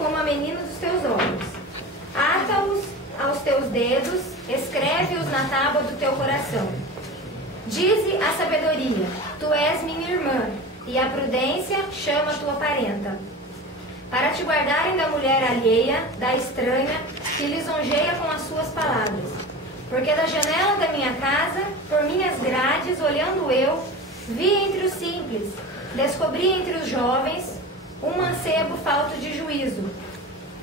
como a menina dos teus olhos. Ata-os aos teus dedos, escreve-os na tábua do teu coração. Dize a sabedoria, tu és minha irmã, e a prudência chama tua parenta. Para te guardarem da mulher alheia, da estranha, que lisonjeia com as suas palavras. Porque da janela da minha casa, por minhas grades, olhando eu, vi entre os simples, descobri entre os jovens, um mancebo falto de juízo,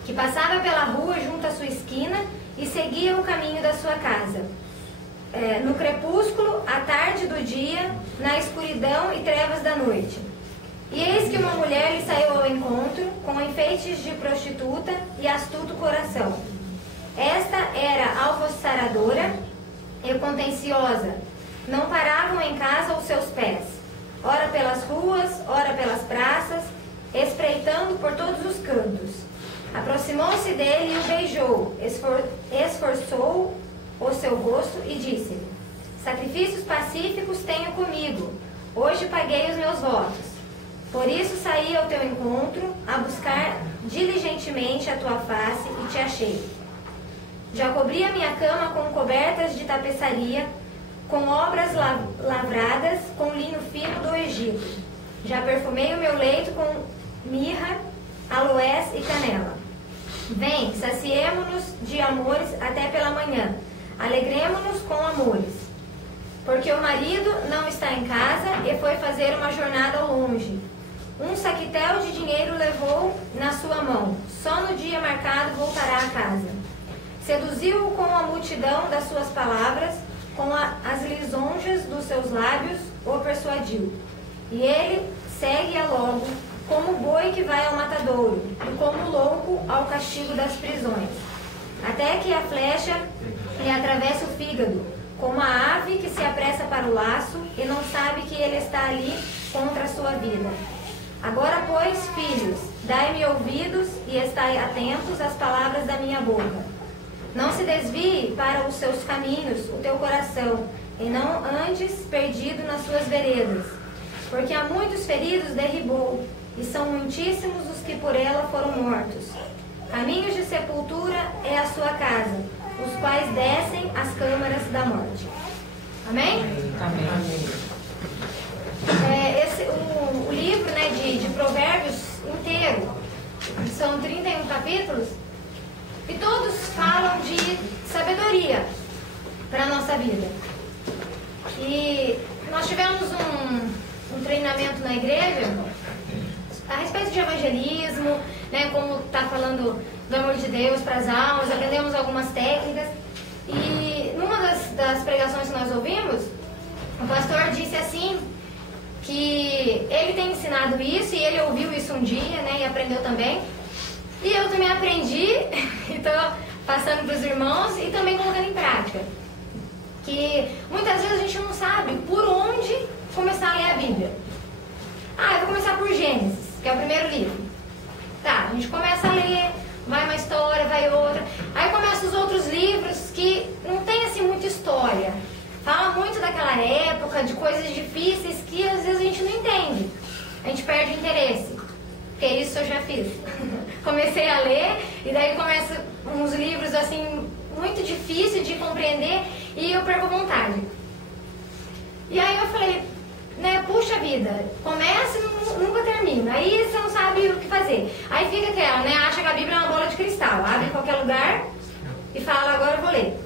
que passava pela rua junto à sua esquina e seguia o caminho da sua casa. No crepúsculo, à tarde do dia, na escuridão e trevas da noite. E eis que uma mulher lhe saiu ao encontro, com enfeites de prostituta e astuto coração. Esta era alvossaradora e contenciosa. Não paravam em casa os seus pés, ora pelas ruas, ora pelas praças, espreitando por todos os cantos. Aproximou-se dele e o beijou, esforçou o seu rosto e disse-lhe: sacrifícios pacíficos tenho comigo, hoje paguei os meus votos. Por isso saí ao teu encontro, a buscar diligentemente a tua face e te achei. Já cobri a minha cama com cobertas de tapeçaria, com obras lavradas, com linho fino do Egito. Já perfumei o meu leito com mirra, aloés e canela. Vem, saciemo-nos de amores até pela manhã. Alegremo-nos com amores. Porque o marido não está em casa e foi fazer uma jornada ao longe. Um saquitel de dinheiro levou na sua mão. Só no dia marcado voltará a casa. Seduziu-o com a multidão das suas palavras, com as lisonjas dos seus lábios o persuadiu. E ele segue-a logo, como o boi que vai ao matadouro, e como o louco ao castigo das prisões. Até que a flecha lhe atravessa o fígado, como a ave que se apressa para o laço e não sabe que ele está ali contra a sua vida. Agora, pois, filhos, dai-me ouvidos e estai atentos às palavras da minha boca. Não se desvie para os seus caminhos o teu coração, e não andes perdido nas suas veredas. Porque há muitos feridos derribou, e são muitíssimos os que por ela foram mortos. Caminhos de sepultura é a sua casa, os quais descem às câmaras da morte. Amém? Amém. O livro, né, de Provérbios inteiro, são 31 capítulos, e todos falam de sabedoria para a nossa vida. E nós tivemos um treinamento na igreja a respeito de evangelismo, né, como está falando do amor de Deus para as almas, aprendemos algumas técnicas. E numa das pregações que nós ouvimos, o pastor disse assim, que ele tem ensinado isso e ele ouviu isso um dia, né, e aprendeu também. E eu também aprendi e estou passando para os irmãos e também colocando em prática. Que muitas vezes a gente não sabe por onde começar a ler a Bíblia. Eu vou começar por Gênesis, que é o primeiro livro. Tá, a gente começa a ler, vai uma história, vai outra. Aí começa os outros livros que não tem assim muita história. Fala muito daquela época, de coisas difíceis que às vezes a gente não entende. A gente perde interesse. Porque isso eu já fiz. Comecei a ler e daí começa uns livros assim muito difíceis de compreender e eu perco vontade. E aí eu falei, né, puxa vida, começa e nunca termina. Aí você não sabe o que fazer. Aí fica aquela, né, acha que a Bíblia é uma bola de cristal. Abre em qualquer lugar e fala, agora eu vou ler.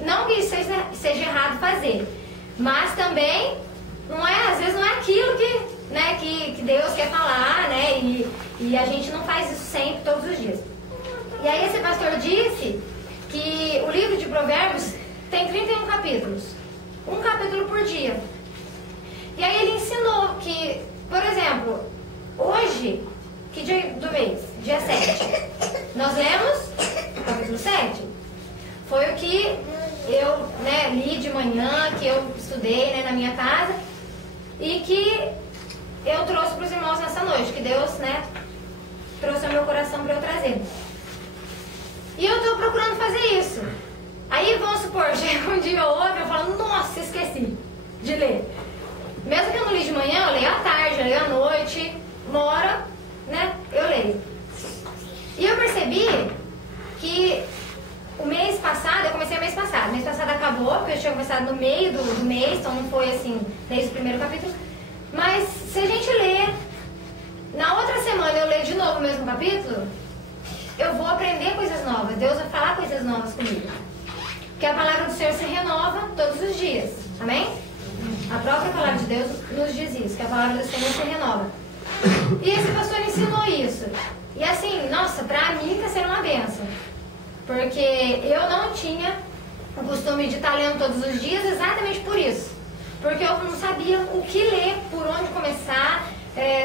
Não que isso seja errado fazer, mas também às vezes não é aquilo que Deus quer falar, né? E a gente não faz isso sempre, todos os dias. E aí esse pastor disse que o livro de Provérbios tem 31 capítulos, um capítulo por dia. E aí ele ensinou que, por exemplo, hoje, que dia do mês? Dia 7. Nós lemos o capítulo 7. Foi o que eu, né, li de manhã, que eu estudei, né, na minha casa e que eu trouxe para os irmãos nessa noite, que Deus, né, trouxe ao meu coração para eu trazer. E eu estou procurando fazer isso. Aí, vamos supor, chega um dia ou outro, eu falo, nossa, esqueci de ler. Mesmo que eu não li de manhã, eu leio à tarde, eu leio à noite, uma hora, né, eu leio. começado no meio do mês, então não foi assim, desde o primeiro capítulo. Mas se a gente ler, na outra semana eu ler de novo o mesmo capítulo, eu vou aprender coisas novas. Deus vai falar coisas novas comigo. Porque a palavra do Senhor se renova todos os dias. Amém? A própria palavra de Deus nos diz isso, que a palavra do Senhor se renova. E esse pastor ensinou isso. E assim, nossa, pra mim está sendo uma bênção. Porque eu não tinha o costume de estar lendo todos os dias exatamente por isso. Porque eu não sabia o que ler, por onde começar.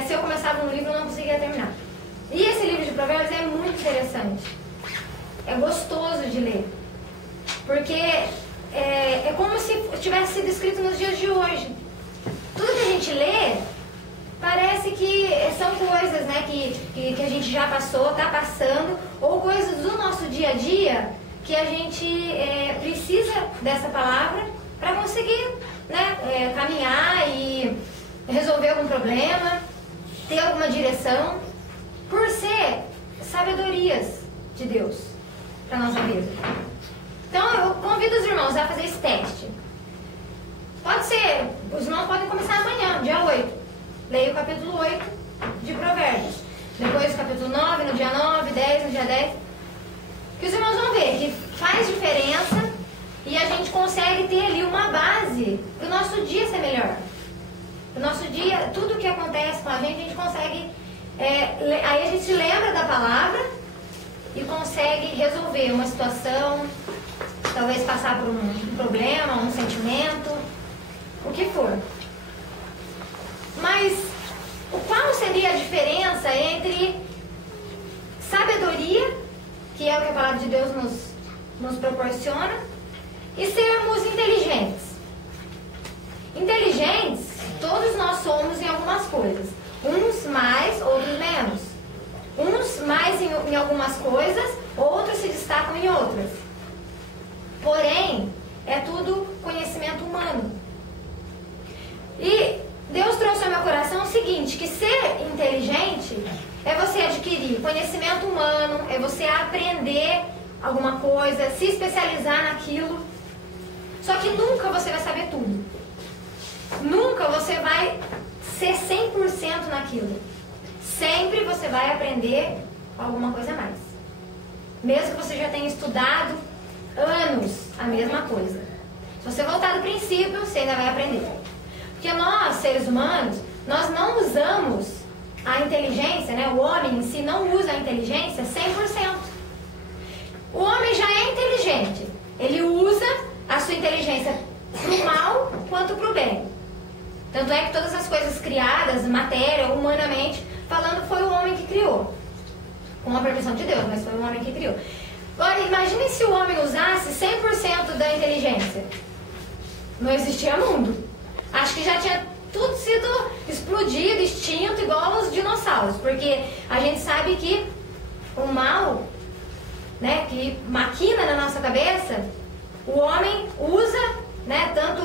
Se eu começava um livro, eu não conseguia terminar. E esse livro de Provérbios é muito interessante. É gostoso de ler. Porque é como se tivesse sido escrito nos dias de hoje. Tudo que a gente lê, parece que são coisas, né, que a gente já passou, está passando, ou coisas do nosso dia a dia que a gente precisa dessa palavra para conseguir, né, caminhar e resolver algum problema, ter alguma direção, por ser sabedorias de Deus para nossa vida. Então eu convido os irmãos a fazer esse teste. Pode ser, os irmãos podem começar amanhã, dia 8. Leia o capítulo 8 de Provérbios. Depois o capítulo 9, no dia 9, 10, no dia 10. Que os irmãos vão ver que faz diferença e a gente consegue ter ali uma base para o nosso dia ser melhor. O nosso dia, tudo que acontece com a gente consegue... aí a gente se lembra da palavra e consegue resolver uma situação, talvez passar por um problema, um sentimento, o que for. Mas qual seria a diferença entre sabedoria, que é o que a palavra de Deus nos proporciona, e sermos inteligentes? Inteligentes, todos nós somos em algumas coisas. Uns mais, outros menos. Uns mais em algumas coisas, outros se destacam em outras. Porém, é tudo conhecimento humano. E Deus trouxe ao meu coração o seguinte, que ser inteligente é você adquirir conhecimento humano, é você aprender alguma coisa, se especializar naquilo. Só que nunca você vai saber tudo. Nunca você vai ser 100% naquilo. Sempre você vai aprender alguma coisa a mais. Mesmo que você já tenha estudado anos a mesma coisa. Se você voltar do princípio, você ainda vai aprender. Porque nós, seres humanos, nós não usamos a inteligência, né? O homem em si não usa a inteligência 100%. O homem já é inteligente. Ele usa a sua inteligência para o mal quanto para o bem. Tanto é que todas as coisas criadas, matéria, humanamente falando, foi o homem que criou. Com a permissão de Deus, mas foi o homem que criou. Agora, imagine se o homem usasse 100% da inteligência. Não existia mundo. Acho que já tinha tudo sido explodido, extinto, igual os dinossauros. Porque a gente sabe que o mal, né, que maquina na nossa cabeça, o homem usa, né, tanto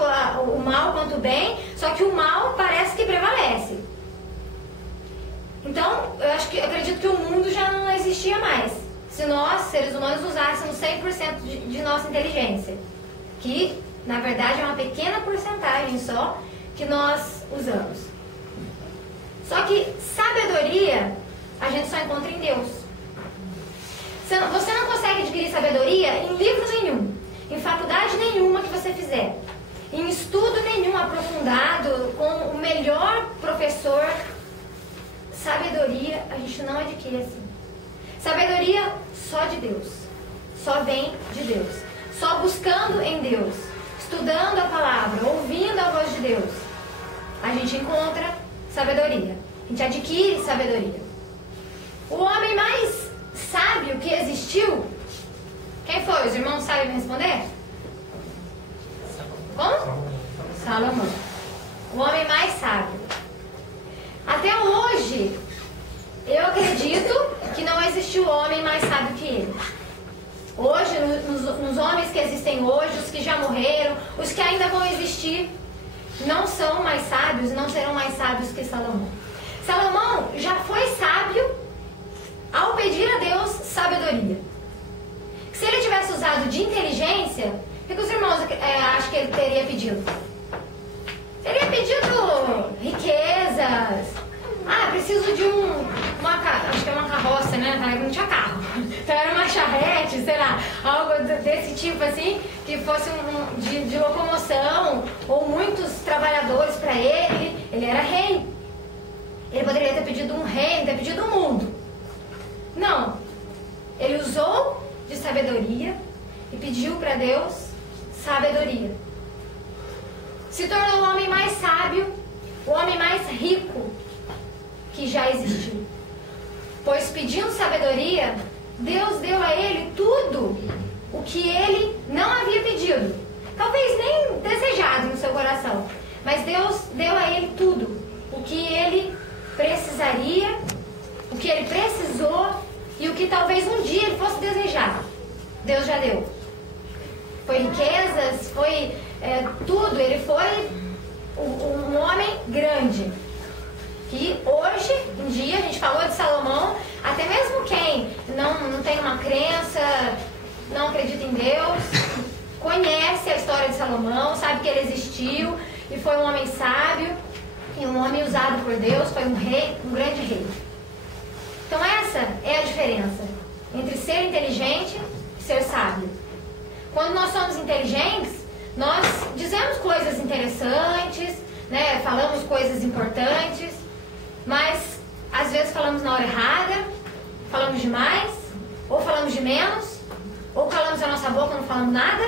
o mal quanto o bem, só que o mal parece que prevalece. Então, eu acredito que o mundo já não existia mais, se nós, seres humanos, usássemos 100% de nossa inteligência. Que, na verdade, é uma pequena porcentagem só que nós usamos. Só que sabedoria, a gente só encontra em Deus. Você não consegue adquirir sabedoria em livro nenhum, em faculdade nenhuma que você fizer, em estudo nenhum aprofundado, com o melhor professor. Sabedoria a gente não adquire assim. Sabedoria só de Deus. Só vem de Deus. Só buscando em Deus, estudando a palavra, ouvindo a voz de Deus, a gente encontra sabedoria. A gente adquire sabedoria. O homem mais sábio que existiu, quem foi? Os irmãos sabem me responder? Como? Salomão. O homem mais sábio. Até hoje, eu acredito que não existiu homem mais sábio que ele. Hoje, nos homens que existem hoje, os que já morreram, os que ainda vão existir, não são mais sábios, não serão mais sábios que Salomão. Salomão já foi sábio ao pedir a Deus sabedoria. Se ele tivesse usado de inteligência, O que os irmãos acham que ele teria pedido? Teria pedido riquezas. Ah, preciso de acho que é uma carroça, né? Não tinha carro. Então era uma charrete, sei lá, algo desse tipo assim, que fosse de locomoção, ou muitos trabalhadores para ele. Ele era rei. Ele poderia ter pedido um reino, ter pedido um mundo. Não. Ele usou de sabedoria e pediu para Deus sabedoria. Se tornou o homem mais sábio, o homem mais rico que já existiu. Pois pedindo sabedoria, Deus deu a ele tudo o que ele não havia pedido. Talvez nem desejado no seu coração. Mas Deus deu a ele tudo o que ele precisaria, o que ele precisou e o que talvez um dia ele fosse desejar. Deus já deu. Foi riquezas, foi tudo. Ele foi um homem grande. Que hoje em dia, a gente falou de Salomão, até mesmo quem não tem uma crença, não acredita em Deus, conhece a história de Salomão, sabe que ele existiu e foi um homem sábio e um homem usado por Deus, foi um rei, um grande rei. Então essa é a diferença entre ser inteligente e ser sábio. Quando nós somos inteligentes, nós dizemos coisas interessantes, né? Falamos coisas importantes, mas às vezes falamos na hora errada, falamos demais, ou falamos de menos, ou calamos a nossa boca e não falamos nada.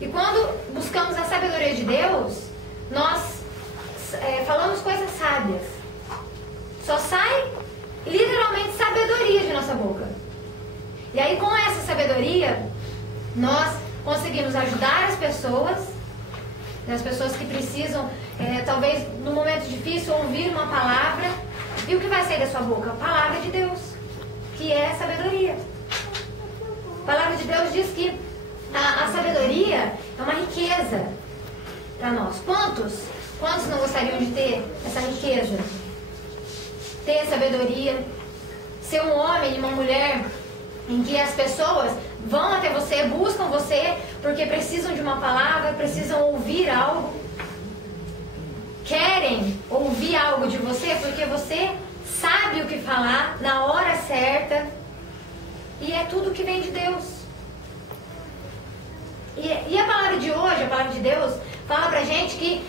E quando buscamos a sabedoria de Deus, nós falamos coisas sábias. Só sai literalmente sabedoria de nossa boca. E aí com essa sabedoria, nós conseguimos ajudar as pessoas que precisam, talvez no momento difícil, ouvir uma palavra. E o que vai sair da sua boca? A palavra de Deus, que é sabedoria. A palavra de Deus diz que a sabedoria é uma riqueza para nós. Quantos não gostariam de ter essa riqueza? Ter sabedoria, ser um homem e uma mulher em que as pessoas vão até você, buscam você, porque precisam de uma palavra, precisam ouvir algo. Querem ouvir algo de você porque você sabe o que falar na hora certa. E é tudo que vem de Deus. E a palavra de hoje, a palavra de Deus, fala pra gente que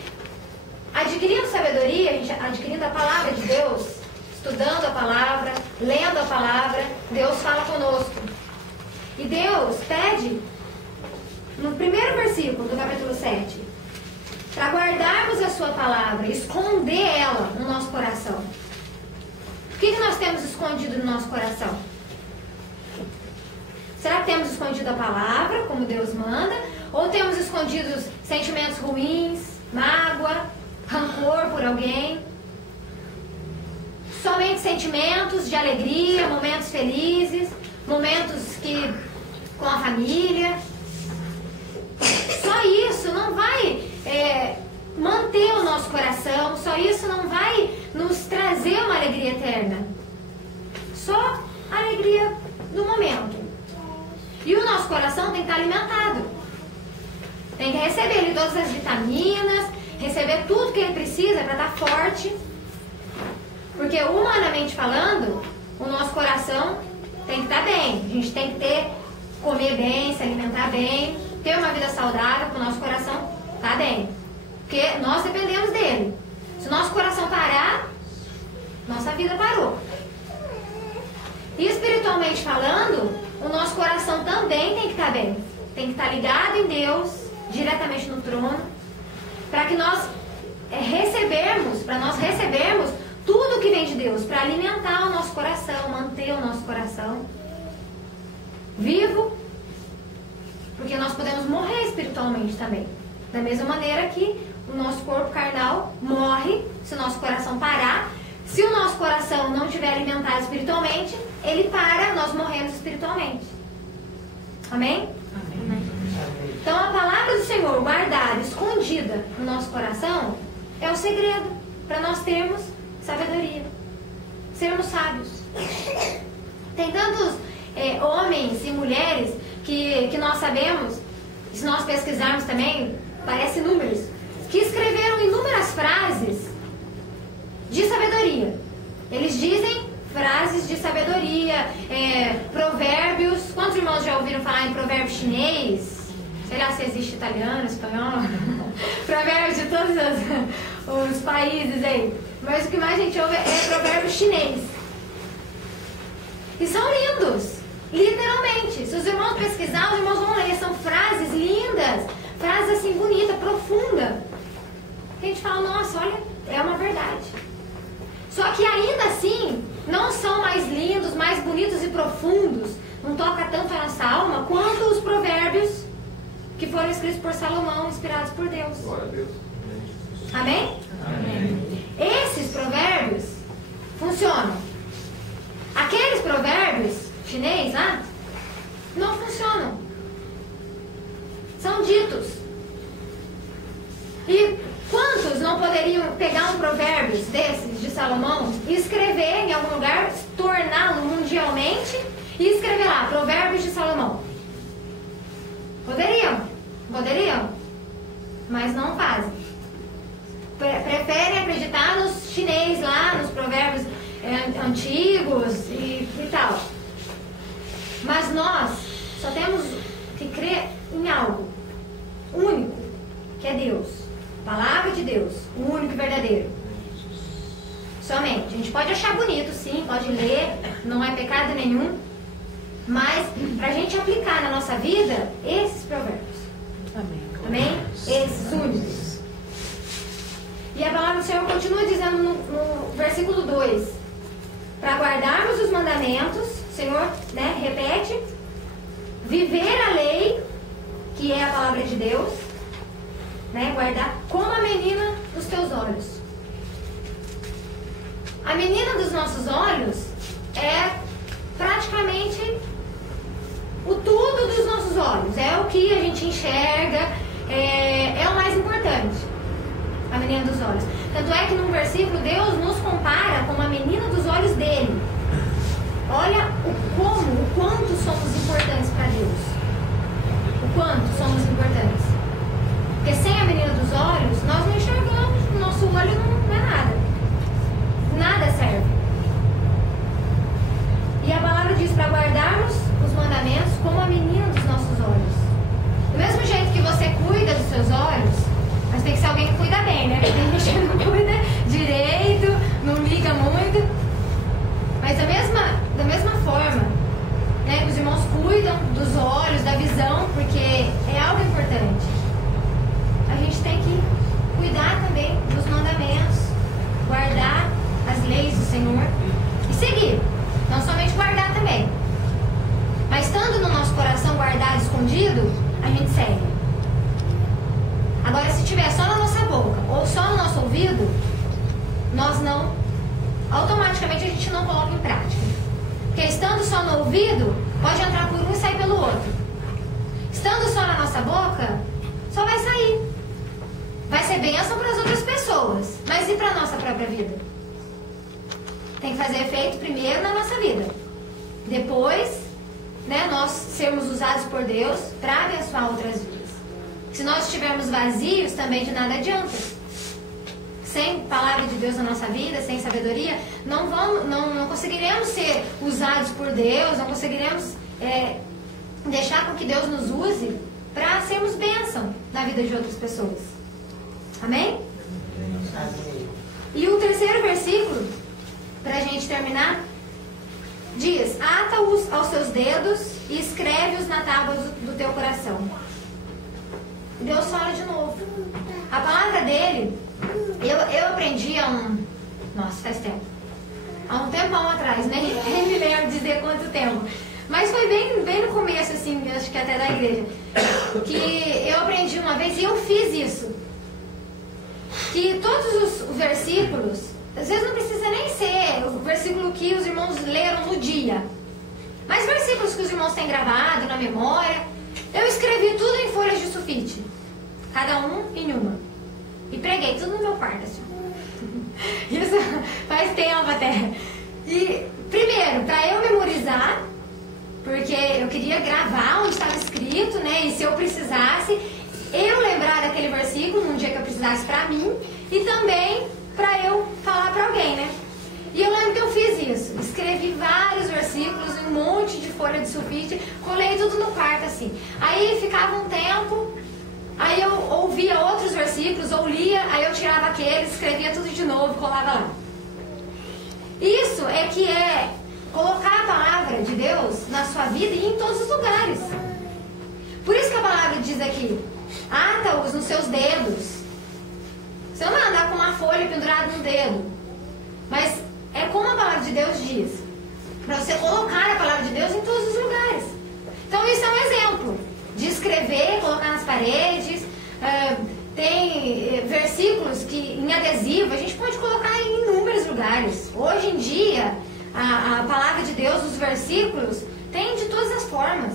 adquirindo sabedoria, adquirindo a palavra de Deus, estudando a palavra, lendo a palavra, Deus fala conosco. E Deus pede, no primeiro versículo do capítulo 7, para guardarmos a sua palavra, esconder ela no nosso coração. O que nós temos escondido no nosso coração? Será que temos escondido a palavra, como Deus manda? Ou temos escondido sentimentos ruins, mágoa, rancor por alguém? Somente sentimentos de alegria, momentos felizes, momentos com a família. Só isso não vai manter o nosso coração, só isso não vai nos trazer uma alegria eterna. Só a alegria do momento. E o nosso coração tem que estar alimentado. Tem que receber todas as vitaminas, receber tudo que ele precisa para estar forte. Porque humanamente falando, o nosso coração tem que estar bem. A gente tem que comer bem, se alimentar bem, ter uma vida saudável para o nosso coração estar bem. Porque nós dependemos dele. Se o nosso coração parar, nossa vida parou. E espiritualmente falando, o nosso coração também tem que estar bem. Tem que estar ligado em Deus, diretamente no trono, para que nós recebermos tudo que vem de Deus, para alimentar o nosso coração, manter o nosso coração vivo, porque nós podemos morrer espiritualmente também. Da mesma maneira que o nosso corpo carnal morre se o nosso coração parar. Se o nosso coração não estiver alimentado espiritualmente, ele para, nós morremos espiritualmente. Amém? Amém. Então a palavra do Senhor guardada, escondida no nosso coração, é o segredo para nós termos sabedoria, sermos sábios. Tem tantos homens e mulheres que nós sabemos e se nós pesquisarmos também, parece números, que escreveram inúmeras frases de sabedoria. Eles dizem frases de sabedoria, provérbios. Quantos irmãos já ouviram falar em provérbio chinês? Sei lá se existe italiano, espanhol, provérbios de todos os países aí. Mas o que mais a gente ouve é provérbio chinês. E são lindos, literalmente. Se os irmãos pesquisarem, os irmãos vão ler. São frases lindas, frases assim bonitas, profundas. A gente fala, nossa, olha, é uma verdade. Só que ainda assim, não são mais lindos, mais bonitos e profundos, não toca tanto a nossa alma, quanto os provérbios que foram escritos por Salomão, inspirados por Deus. Glória a Deus. Amém? Amém. Esses provérbios funcionam. Aqueles provérbios chinês, não funcionam. São ditos. E quantos não poderiam pegar um provérbio desses de Salomão e escrever em algum lugar, torná-lo mundialmente e escrever lá, provérbios de Salomão? Poderiam, mas não fazem. Preferem acreditar nos chinês lá, nos provérbios antigos e tal. Mas nós só temos que crer em algo único, que é Deus. Palavra de Deus, o único e verdadeiro. Somente. A gente pode achar bonito, sim, pode ler, não é pecado nenhum. Mas para a gente aplicar na nossa vida esses provérbios. Amém? Esses únicos. E a palavra do Senhor continua dizendo no versículo 2: para guardarmos os mandamentos, o Senhor, repete, viver a lei, que é a palavra de Deus, guardar como a menina dos teus olhos. A menina dos nossos olhos é praticamente o tudo dos nossos olhos, é o que a gente enxerga, é o mais importante, a menina dos olhos. Tanto é que num versículo Deus nos compara com a menina dos olhos dele. Olha o quanto somos importantes para Deus, o quanto somos importantes, porque sem a menina dos olhos nós não enxergamos, o nosso olho não é nada serve. E a palavra diz para guardarmos os mandamentos como a menina dos nossos olhos. Do mesmo jeito que você cuida dos seus olhos, mas tem que ser alguém que cuida bem, né? Porque tem gente que não cuida direito, não liga muito. Mas da mesma forma, que os irmãos cuidam dos olhos, da visão, porque é algo importante. A gente tem que cuidar também dos mandamentos, guardar as leis do Senhor e seguir. Não somente guardar também, mas estando no nosso coração guardado, escondido, a gente segue. Agora, se estiver só na nossa boca ou só no nosso ouvido, nós não, automaticamente a gente não coloca em prática. Porque estando só no ouvido, pode entrar por um e sair pelo outro. Estando só na nossa boca, só vai sair. Vai ser bênção para as outras pessoas, mas e para a nossa própria vida? Tem que fazer efeito primeiro na nossa vida. Depois, nós sermos usados por Deus para abençoar outras vidas. Se nós estivermos vazios, também de nada adianta. Sem palavra de Deus na nossa vida, sem sabedoria, não conseguiremos ser usados por Deus, não conseguiremos deixar com que Deus nos use para sermos bênção na vida de outras pessoas. Amém? E o terceiro versículo, para a gente terminar, diz: ata-os aos seus dedos e escreve-os na tábua do teu coração. Deus fala de novo. A palavra dele, eu aprendi faz tempo. Há um tempão atrás, nem me lembro dizer quanto tempo. Mas foi bem no começo, assim, acho que até da igreja, que eu aprendi uma vez e eu fiz isso. Que todos os versículos, às vezes não precisa nem ser o versículo que os irmãos leram no dia, mas versículos que os irmãos têm gravado na memória, eu escrevi tudo em folhas de sulfite, cada um em uma, e preguei tudo no meu quarto, assim. Isso faz tempo até. E primeiro, para eu memorizar, porque eu queria gravar onde estava escrito, escrito, né? E se eu precisasse, eu lembrar daquele versículo num dia que eu precisasse pra mim e também pra eu falar pra alguém, né? E eu lembro que eu fiz isso. Escrevi vários versículos em um monte de folha de sulfite, colei tudo no quarto assim. Aí ficava um tempo, aí eu ouvia outros versículos, ou lia, aí eu tirava aqueles, escrevia tudo de novo, colava lá. Isso é colocar a palavra de Deus na sua vida e em todos os lugares. Por isso que a palavra diz aqui: ata-os nos seus dedos. Você não vai andar com uma folha pendurada no dedo, mas é como a palavra de Deus diz, para você colocar a palavra de Deus em todos os lugares. Então isso é um exemplo de escrever, colocar nas paredes. Tem versículos que em adesivo a gente pode colocar em inúmeros lugares. Hoje em dia a palavra de Deus, os versículos, tem de todas as formas,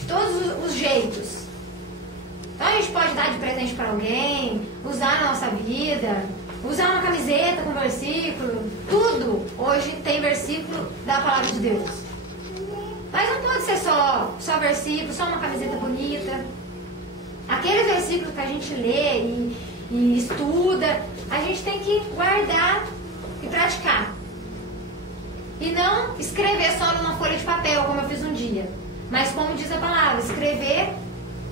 de todos os jeitos. Então a gente pode dar de presente para alguém, usar na nossa vida, usar uma camiseta com versículo, tudo hoje tem versículo da palavra de Deus. Mas não pode ser só versículo, só uma camiseta bonita. Aquele versículo que a gente lê e estuda, a gente tem que guardar e praticar. E não escrever só numa folha de papel, como eu fiz um dia. Mas como diz a palavra, escrever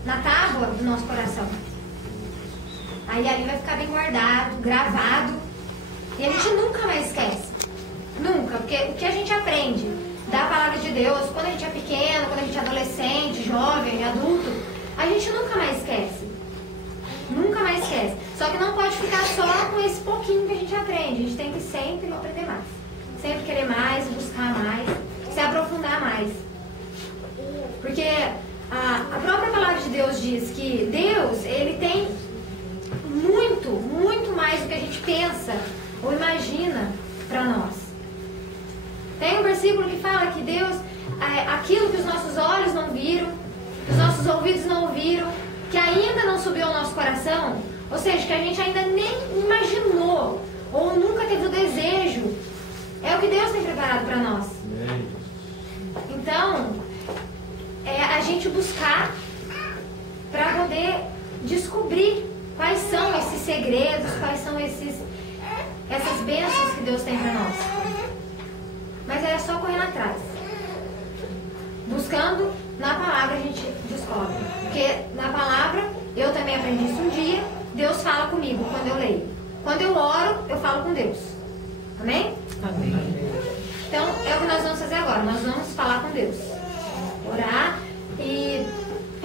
na tábua do nosso coração. Aí ali vai ficar bem guardado, gravado. E a gente nunca mais esquece. Nunca. Porque o que a gente aprende da palavra de Deus, quando a gente é pequeno, quando a gente é adolescente, jovem, adulto, a gente nunca mais esquece. Nunca mais esquece. Só que não pode ficar só com esse pouquinho que a gente aprende. A gente tem que sempre aprender mais. Sempre querer mais, buscar mais, se aprofundar mais. Porque a própria palavra de Deus diz que Deus, Ele tem muito, muito mais do que a gente pensa ou imagina para nós. Tem um versículo que fala que Deus, aquilo que os nossos olhos não viram, que os nossos ouvidos não ouviram, que ainda não subiu ao nosso coração, ou seja, que a gente ainda nem imaginou ou nunca teve o desejo, é o que Deus tem preparado para nós. Então, a gente buscar para poder descobrir quais são esses segredos, quais são essas bênçãos que Deus tem para nós. Mas é só correndo atrás. Buscando, na palavra a gente descobre. Porque na palavra, eu também aprendi isso um dia, Deus fala comigo quando eu leio. Quando eu oro, eu falo com Deus. Amém? Amém. Então, é o que nós vamos fazer agora. Nós vamos falar com Deus. Orar e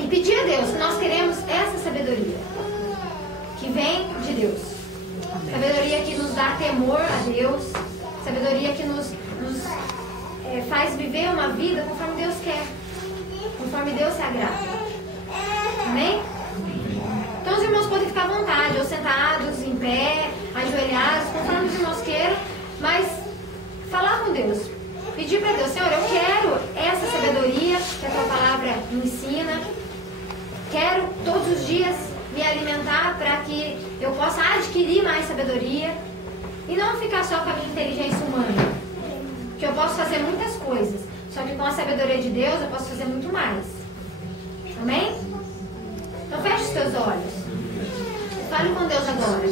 pedir a Deus que nós queremos essa sabedoria que vem de Deus. Sabedoria que nos dá temor a Deus. Sabedoria que nos faz viver uma vida conforme Deus quer. Conforme Deus se agrada. Amém? Então os irmãos podem ficar à vontade, ou sentados, em pé, ajoelhados, conforme os irmãos queiram, mas falar com Deus. Pedir para Deus: Senhor, eu quero essa sabedoria que a Tua palavra me ensina. Quero todos os dias me alimentar para que eu possa adquirir mais sabedoria e não ficar só com a minha inteligência humana. Que eu posso fazer muitas coisas, só que com a sabedoria de Deus eu posso fazer muito mais. Amém? Então feche os teus olhos. Fale com Deus agora.